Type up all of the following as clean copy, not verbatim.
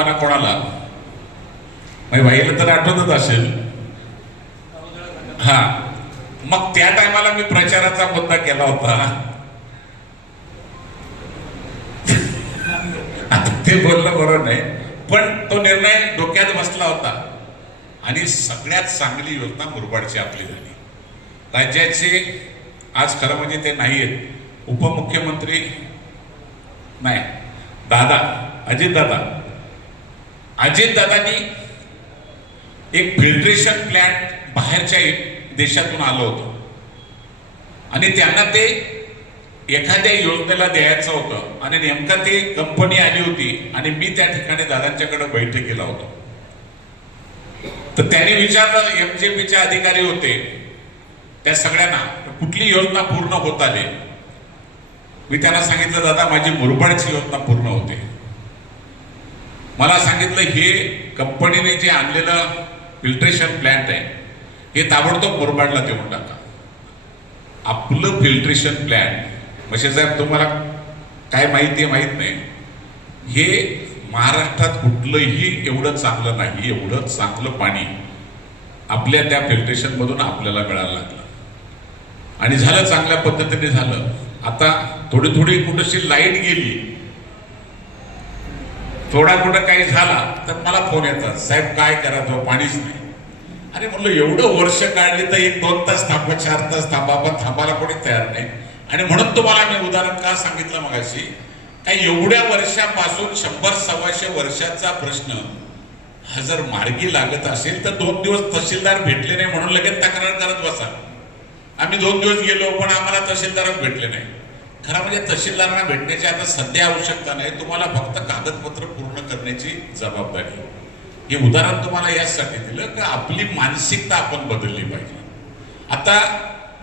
लोकांना कोणाला म्हणजे बाईला तर आठवतच असेल. हा, मग त्या टायमाला मी प्रचाराचा मुद्दा केला होता. आता ते बोलणं बरोबर नाही, पण तो निर्णय डोक्यात बसला होता. आणि सगळ्यात चांगली योजना मुरबाडची आपली झाली. राज्याचे आज खरं म्हणजे ते नाही आहेत, उपमुख्यमंत्री नाही, दादा अजितदादांनी एक फिल्ट्रेशन प्लॅन्ट बाहेरच्या देशातून आलं होतं आणि त्यांना ते एखाद्या योजनेला द्यायचं होतं आणि नेमकं ते कंपनी आली होती आणि मी त्या ठिकाणी दादांच्याकडे बैठकीला होतो. तर त्यांनी विचारलं, एमजेपीचे अधिकारी होते त्या सगळ्यांना, कुठली योजना पूर्ण होत आली. मी त्यांना सांगितलं, दादा माझी मुरबाडची योजना पूर्ण होते. मला सांगितलं, हे कंपनीने जे आणलेलं फिल्ट्रेशन प्लॅन्ट आहे हे ताबडतोब मुरबाडला देऊन टाका. आपलं फिल्ट्रेशन प्लॅन्ट म्हणजे साहेब तुम्हाला काय माहिती आहे माहित नाही, हे महाराष्ट्रात कुठलंही एवढं चांगलं नाही, एवढं चांगलं पाणी आपल्या त्या फिल्ट्रेशन मधून आपल्याला मिळायला लागलं. आणि झालं, चांगल्या पद्धतीने झालं. आता थोडी थोडी कुठेशी लाईट गेली, थोडा कुठं काही झाला तर मला फोन येतात, साहेब काय करायचं, पाणीच नाही. अरे म्हणलं, एवढं वर्ष काढली तर 1-2 तास थांबा, 4 तास थांबा, पण थांबायला कोणी तयार नाही. आणि म्हणून तुम्हाला मी उदाहरण का सांगितलं मगाशी, काही एवढ्या वर्षापासून 100-125 वर्षाचा प्रश्न हा जर मार्गी लागत असेल तर 2 दिवस तहसीलदार भेटले नाही म्हणून लगेच तक्रार करत बसा. आम्ही 2 दिवस गेलो पण आम्हाला तहसीलदारच भेटले नाही. खरं म्हणजे तहसीलदारांना भेटण्याची आता सध्या आवश्यकता नाही, तुम्हाला फक्त कागदपत्र पूर्ण करण्याची जबाबदारी. हे उदाहरण तुम्हाला यासाठी दिलं की आपली मानसिकता आपण बदलली पाहिजे. आता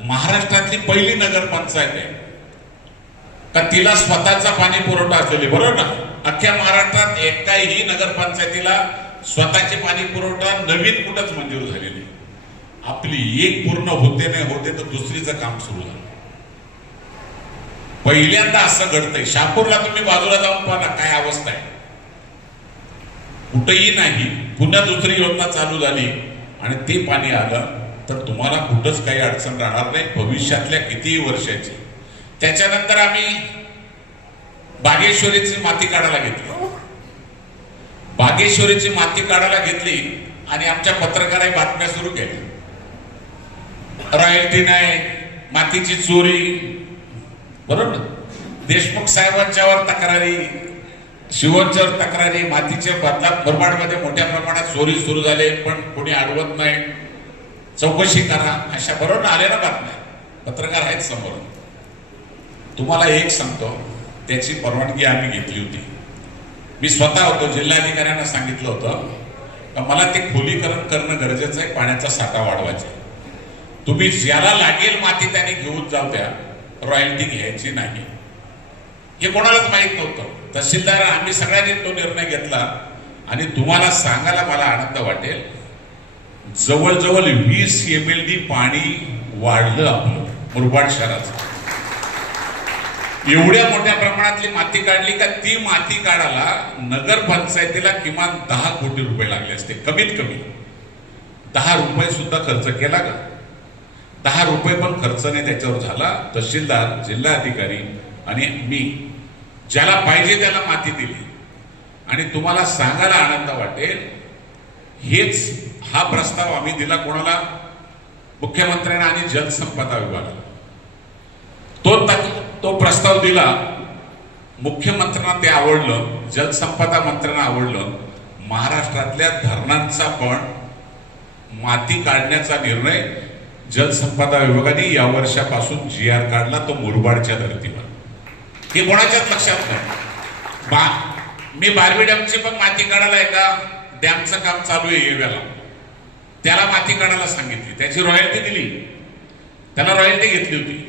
महाराष्ट्रातली पहिली नगरपंचायत आहे का तिला स्वतःचा पाणी पुरवठा असलेली, बरोबर ना? अख्ख्या महाराष्ट्रात एकाही नगरपंचायतीला स्वतःचे पाणी पुरवठा नवीन कुठंच मंजूर झालेली. आपली एक पूर्ण होते नाही होते तर दुसरीचं काम सुरू झालं. पहिल्यांदा असं घडतंय. शहापूरला तुम्ही बाजूला जाऊन पाहा काय अवस्था आहे, कुठेही नाही. पुन्हा दुसरी योजना चालू झाली आणि ते पाणी आलं तर तुम्हाला कुठंच काही अडचण राहणार नाही भविष्यातल्या कितीही वर्षाची. त्याच्यानंतर आम्ही बागेश्वरीची माती काढायला घेतली. बागेश्वरीची माती काढायला घेतली आणि आमच्या पत्रकारांनी बातम्या सुरू केल्या, रॉयल्टी नाही, मातीची चोरी, बरोबर. देशमुख साहेबांच्यावर तक्रारी, शिवणच्यावर तक्रारी, मातीच्या बदलात मुरबाडमध्ये मोठ्या प्रमाणात चोरी सुरू झाले पण कोणी अडवत नाही, चौकशी करा, अशा बरोबर आले ना बातम्या, पत्रकार आहेत समोर. तुम्हाला एक सांगतो, त्याची परवानगी आम्ही घेतली होती. मी स्वतः होतो, जिल्हाधिकाऱ्यांना सांगितलं होतं का मला ते खोलीकरण करणं गरजेचं आहे, पाण्याचा साठा वाढवायचा. तुम्ही ज्याला लागेल माती त्याने घेऊन जाऊ द्या, रॉयल्टी घ्यायची नाही. हे कोणालाच माहित नव्हतं. तहसीलदार आम्ही सगळ्यांनी तो निर्णय घेतला आणि तुम्हाला सांगायला मला आनंद वाटेल, जवळजवळ 20 MLD पाणी वाढलं आपलं मुरबाड शहराचं. एवढ्या मोठ्या प्रमाणातली माती काढली का ती माती काढायला नगरपंचायतीला किमान 10 कोटी रुपये लागले असते, कमीत कमी 10 रुपये सुद्धा खर्च केला का? 10 रुपये पण खर्च नाही त्याच्यावर झाला. तहसीलदार, जिल्हाधिकारी आणि मी ज्याला पाहिजे त्याला माती दिली. आणि तुम्हाला सांगायला आनंद वाटेल, हा प्रस्ताव आम्ही दिला कोणाला? मुख्यमंत्र्यांना आणि जलसंपदा विभागाला. तो प्रस्ताव दिला, मुख्यमंत्र्यांना ते आवडलं, जलसंपदा मंत्र्यांना आवडलं. महाराष्ट्रातल्या धरणांचा पण माती काढण्याचा निर्णय जलसंपदा विभागाने या वर्षापासून GR काढला, तो मुरबाडच्या धर्तीवर. हे कोणाच्याच लक्षात नाही. मी बारवी डॅमची पण माती काढायला एका डॅमचं काम चालू आहे येव्याला, त्याला माती काढायला सांगितली, त्याची रॉयल्टी दिली, त्याला रॉयल्टी घेतली होती.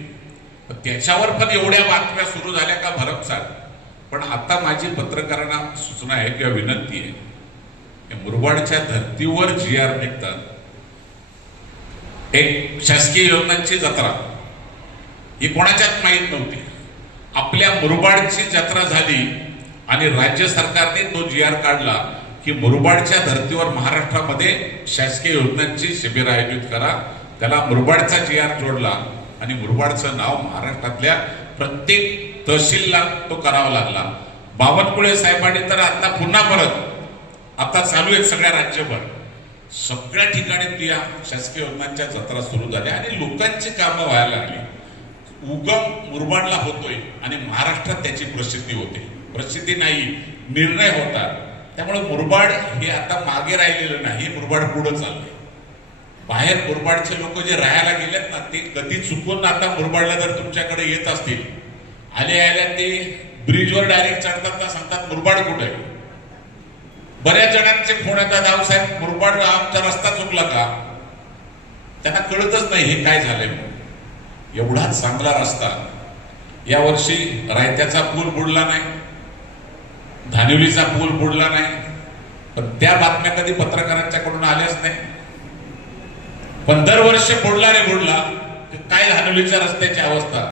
त्याच्यावर पण एवढ्या बातम्या सुरू झाल्या का भरमसाठ. पण आता माझी पत्रकारांना सूचना आहे किंवा विनंती आहे, मुरबाडच्या धर्तीवर GR निघतात. एक शासकीय योजनांची जत्रा ही कोणाच्याच माहीत नव्हती. आपल्या मुरबाडची जत्रा झाली आणि राज्य सरकारने तो जी आर काढला की मुरबाडच्या धर्तीवर महाराष्ट्रामध्ये शासकीय योजनांची शिबिर आयोजित करा. त्याला मुरबाडचा जी आर जोडला आणि मुरबाडचं नाव महाराष्ट्रातल्या प्रत्येक तहसीलला तो करावा लागला. बावनकुळे साहेबांनी तर आता पुन्हा परत आता चालू आहेत सगळ्या राज्यभर सगळ्या ठिकाणी या शासकीय योजनांच्या जत्रा सुरू झाल्या आणि लोकांची कामं व्हायला लागली. उगम मुरबाडला होतोय आणि महाराष्ट्रात त्याची प्रसिद्धी होते. प्रसिद्धी नाही, निर्णय होतात. त्यामुळे मुरबाड हे आता मागे राहिलेलं नाही, मुरबाड पुढे चाललंय. बाहेर मुरबाडचे लोक जे राहायला गेलेत ना ते कधी चुकून आता मुरबाडला जर तुमच्याकडे येत असतील आल्या ते ब्रिजवर डायरेक्ट चढतात ना, सांगतात मुरबाड कुठे आहे. बऱ्याच जणांचे फोन येतात, आहो साहेब मुरबाड आमचा रस्ता चुकला का. त्यांना कळतच नाही हे काय झालंय. एवढा चांगला रस्ता यावर्षी रायत्याचा पूल बुडला नाही, धानिवलीचा पूल बुडला नाही, पण त्या बातम्या कधी पत्रकारांच्याकडून आल्याच नाही. पण दरवर्षी बुडला रे बुडला. काय धानिवलीच्या रस्त्याची अवस्था.